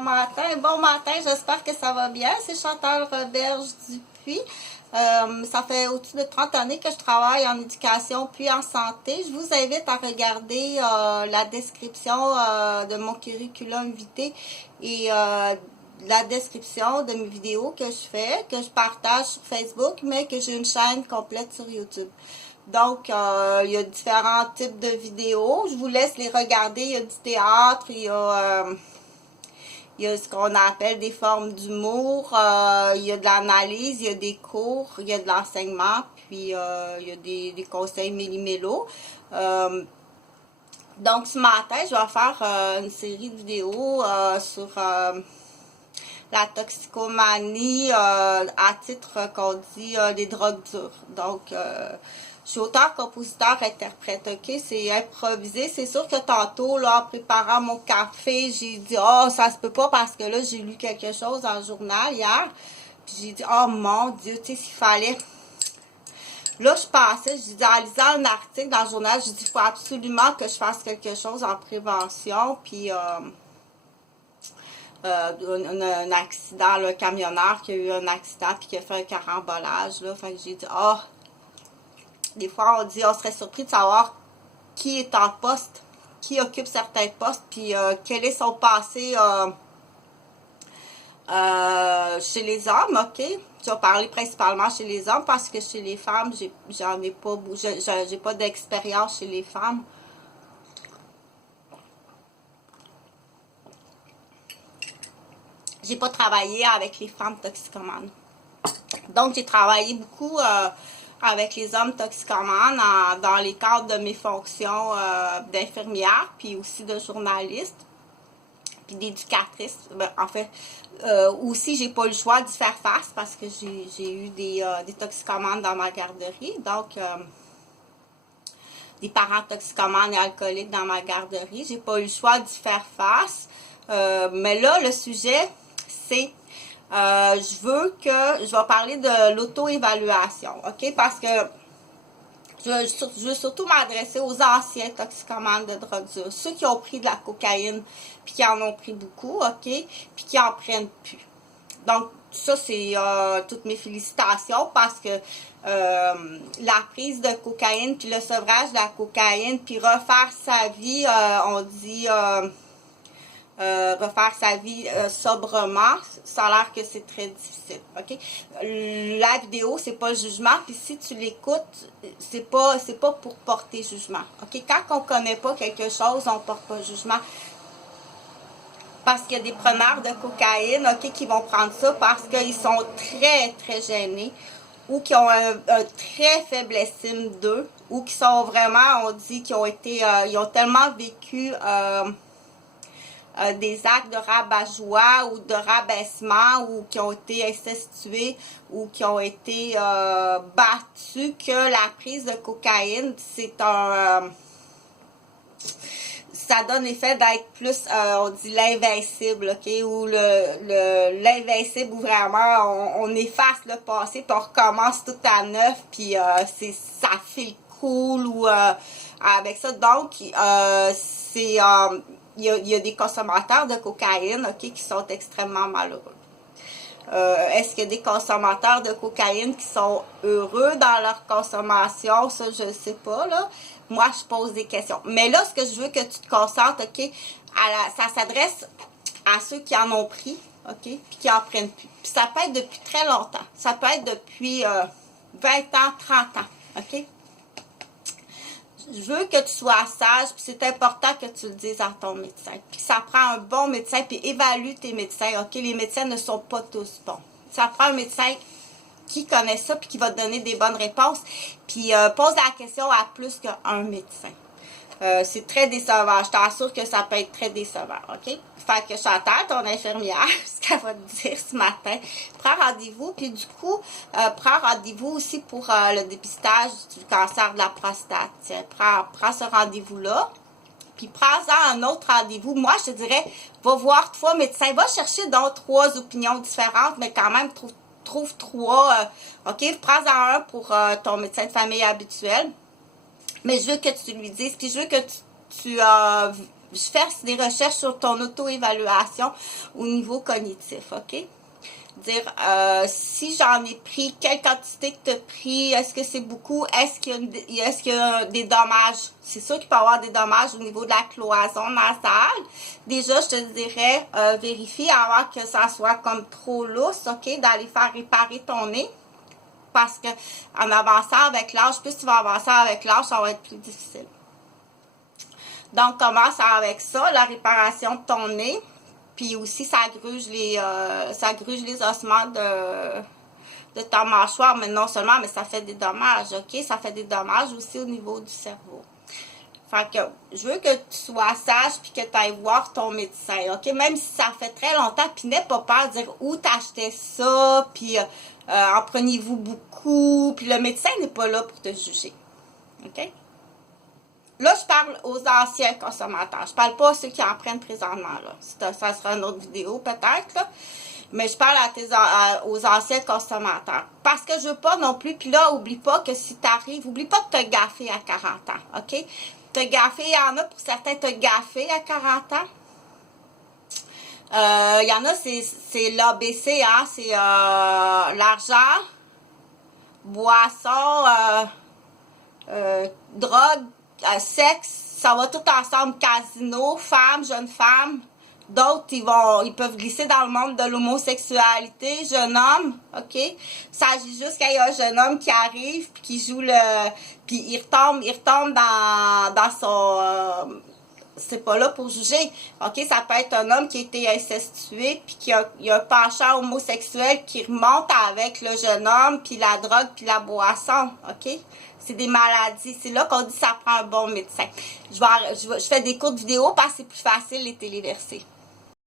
Bon matin, j'espère que ça va bien. C'est Chantal Roberge Dupuis. Ça fait au-dessus de 30 années que je travaille en éducation puis en santé. Je vous invite à regarder la description de mon curriculum vitae et la description de mes vidéos que je fais, que je partage sur Facebook, mais que j'ai une chaîne complète sur YouTube. Donc, il y a différents types de vidéos. Je vous laisse les regarder. Il y a du théâtre, il y a ce qu'on appelle des formes d'humour, il y a de l'analyse, il y a des cours, il y a de l'enseignement, puis il y a des conseils méli-mélo. Donc, ce matin, je vais faire une série de vidéos sur la toxicomanie, à titre qu'on dit les drogues dures. Donc, je suis auteur, compositeur, interprète, ok? C'est improvisé. C'est sûr que tantôt, là, en préparant mon café, j'ai dit, oh, ça se peut pas parce que là, j'ai lu quelque chose dans le journal hier. Puis j'ai dit, oh mon Dieu, tu sais, s'il fallait. Là, je passais, je dis, en lisant un article dans le journal, je dis, il faut absolument que je fasse quelque chose en prévention. Puis, un accident, le camionneur qui a eu un accident puis qui a fait un carambolage, là. Fait que j'ai dit, oh, des fois, on dit, on serait surpris de savoir qui est en poste, qui occupe certains postes, puis quel est son passé chez les hommes, ok? Je vais parler principalement chez les hommes parce que chez les femmes, j'en ai pas, j'ai pas d'expérience chez les femmes. J'ai pas travaillé avec les femmes toxicomanes. Donc, j'ai travaillé beaucoup avec les hommes toxicomanes dans les cadres de mes fonctions d'infirmière, puis aussi de journaliste, puis d'éducatrice. Ben, en fait, aussi, j'ai pas eu le choix d'y faire face parce que j'ai eu des toxicomanes dans ma garderie. Donc, des parents toxicomanes et alcooliques dans ma garderie. J'ai pas eu le choix d'y faire face. Mais là, le sujet, c'est je vais parler de l'auto-évaluation, ok? Parce que je veux surtout m'adresser aux anciens toxicomanes de drogue dure, ceux qui ont pris de la cocaïne, puis qui en ont pris beaucoup, ok? Puis qui en prennent plus. Donc, ça, c'est toutes mes félicitations parce que la prise de cocaïne, puis le sevrage de la cocaïne, puis refaire sa vie, on dit... refaire sa vie sobrement, ça a l'air que c'est très difficile, ok? La vidéo, c'est pas jugement, puis si tu l'écoutes, c'est pas pour porter jugement, ok? Quand on connaît pas quelque chose, on porte pas jugement, parce qu'il y a des preneurs de cocaïne, ok, qui vont prendre ça parce qu'ils sont très, très gênés, ou qui ont un très faible estime d'eux, ou qui sont vraiment, on dit, qui ont été, ils ont tellement vécu... des actes de rabat-joie ou de rabaissement ou qui ont été incestués ou qui ont été battus que la prise de cocaïne, c'est ça donne l'effet d'être plus, on dit l'invincible, ok, ou l'invincible où vraiment on efface le passé puis on recommence tout à neuf puis ça file cool ou avec ça. Donc, c'est... il y a des consommateurs de cocaïne, ok, qui sont extrêmement malheureux. Est-ce qu'il y a des consommateurs de cocaïne qui sont heureux dans leur consommation? Ça, je ne sais pas, là. Moi, je pose des questions. Mais là, ce que je veux que tu te concentres, ok, ça s'adresse à ceux qui en ont pris, ok, puis qui en prennent plus. Puis ça peut être depuis très longtemps. Ça peut être depuis 20 ans, 30 ans, ok? Je veux que tu sois sage, puis c'est important que tu le dises à ton médecin. Puis ça prend un bon médecin, puis évalue tes médecins, ok? Les médecins ne sont pas tous bons. Ça prend un médecin qui connaît ça, puis qui va te donner des bonnes réponses. Puis pose la question à plus qu'un médecin. C'est très décevant. Je t'assure que ça peut être très décevant, ok? Fait que Chantal, ton infirmière, ce qu'elle va te dire ce matin, prends rendez-vous, puis du coup, prends rendez-vous aussi pour le dépistage du cancer de la prostate. Tiens, prends ce rendez-vous-là, puis prends-en un autre rendez-vous. Moi, je te dirais, va voir 3 médecins, va chercher donc 3 opinions différentes, mais quand même, trouve 3, ok? Prends-en un pour ton médecin de famille habituel. Mais je veux que tu lui dises, puis je veux que tu faire des recherches sur ton auto-évaluation au niveau cognitif, ok? Dire si j'en ai pris, quelle quantité que tu as pris, est-ce que c'est beaucoup, est-ce qu'il y a des dommages, c'est sûr qu'il peut y avoir des dommages au niveau de la cloison nasale. Déjà, je te dirais, vérifie avant que ça soit comme trop lousse, ok, d'aller faire réparer ton nez, parce que en avançant avec l'âge, plus tu vas avancer avec l'âge, ça va être plus difficile. Donc, commence avec ça, la réparation de ton nez. Puis aussi, ça gruge les ossements de ta mâchoire. Mais non seulement, mais ça fait des dommages, ok? Ça fait des dommages aussi au niveau du cerveau. Fait que je veux que tu sois sage puis que tu ailles voir ton médecin, ok? Même si ça fait très longtemps, puis n'aie pas peur de dire où t'achetais ça, puis en prenez-vous beaucoup. Puis le médecin n'est pas là pour te juger, ok? Là, je parle aux anciens consommateurs. Je parle pas à ceux qui en prennent présentement, là. Ça sera une autre vidéo, peut-être, là. Mais je parle aux anciens consommateurs. Parce que je veux pas non plus, puis là, oublie pas que si t'arrives, oublie pas de te gaffer à 40 ans, ok? Te gaffer, il y en a pour certains te gaffer à 40 ans. Il y en a, c'est l'ABC, hein? C'est l'argent, boisson, drogue, sexe, ça va tout ensemble, casino, femmes, jeunes femmes. D'autres, ils peuvent glisser dans le monde de l'homosexualité, jeune homme, ok? Il s'agit juste qu'il y a un jeune homme qui arrive, puis qui joue puis il retombe dans son... c'est pas là pour juger, ok? Ça peut être un homme qui a été incestué, puis qui a un penchant homosexuel qui remonte avec le jeune homme, puis la drogue, puis la boisson, ok? C'est des maladies. C'est là qu'on dit que ça prend un bon médecin. Je fais des courtes vidéos parce que c'est plus facile les téléversés.